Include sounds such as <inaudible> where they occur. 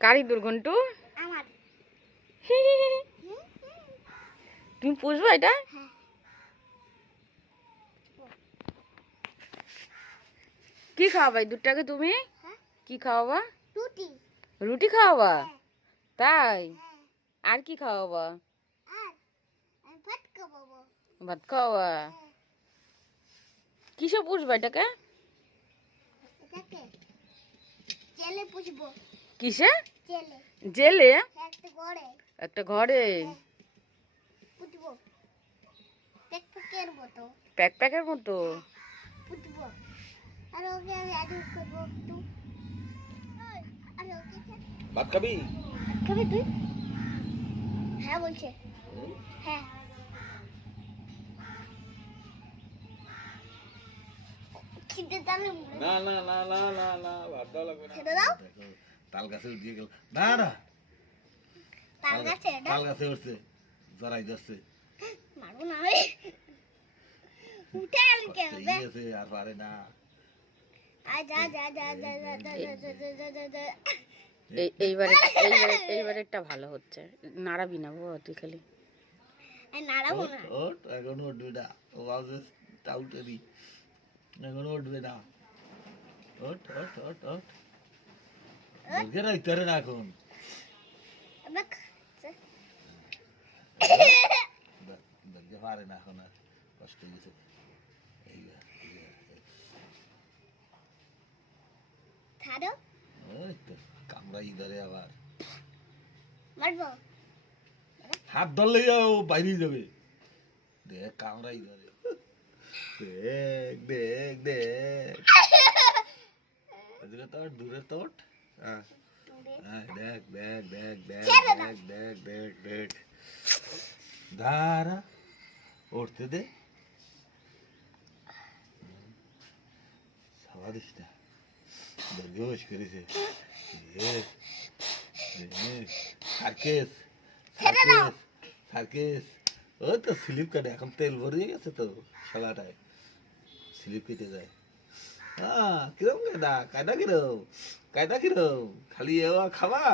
কারি দুর্গন্টু তুমি পুষবো এটা কি খাওয়াবাই দুধটাকে তুমি কি খাওয়াবা রুটি খাওয়াবা তাই আর কি খাওয়াবা ভাত খাওয়াবা কিসে পুষবা এটাকে ছেলে পুষবো কিসে? জেলে। জেলে? একটা ঘরে। একটা ঘরে? পুষবো পেকের মতো। প্যাক প্যাকের ভাত খাবি? খাবি তুই? হ্যাঁ বলছে। হ্যাঁ। খিদে না না না না না না ভাত দেওয়া লাগবে না। খেতে দাও। তাল গাছে দিয়ে গেল দাঁড়া তাল গাছে উঠছে জড়াই ধরছে একটা ভালো হচ্ছে নাড়াবি না বাবা খালি নাড়াবো না এখন উঠবে না ও ভাবছে টাউটারি এখন উঠবে না ওট দেখে রাখতে না এখন দেখতে পারে না এখন আর কষ্ট গেছে কামড়াই ধরে আবার। হাত ধরলে যাও বাইরে যাবে। দেখ কামড়াই ধরে। দেখ দেখ দেখ। <laughs> তোর দূরে তোট হ্যাঁ হ্যাঁ, দেখ দেখ দেখ দেখ ছেড়ে দাও। দেখ দেখ দেখ দেখ দাঁড়া উঠতে দে সাবা দিস না দর্গোশ করেছে সার্কেস ছেড়ে দাও। সার্কেস সার্কেস ও তো স্লিপ কাটে এখন তেল ভরিয়ে গেছে তো শালাটায় স্লিপ কেটে যায় হ্যাঁ কিরম কায়দা কায়দা কিরম কায়দা কিরম খালি খাবা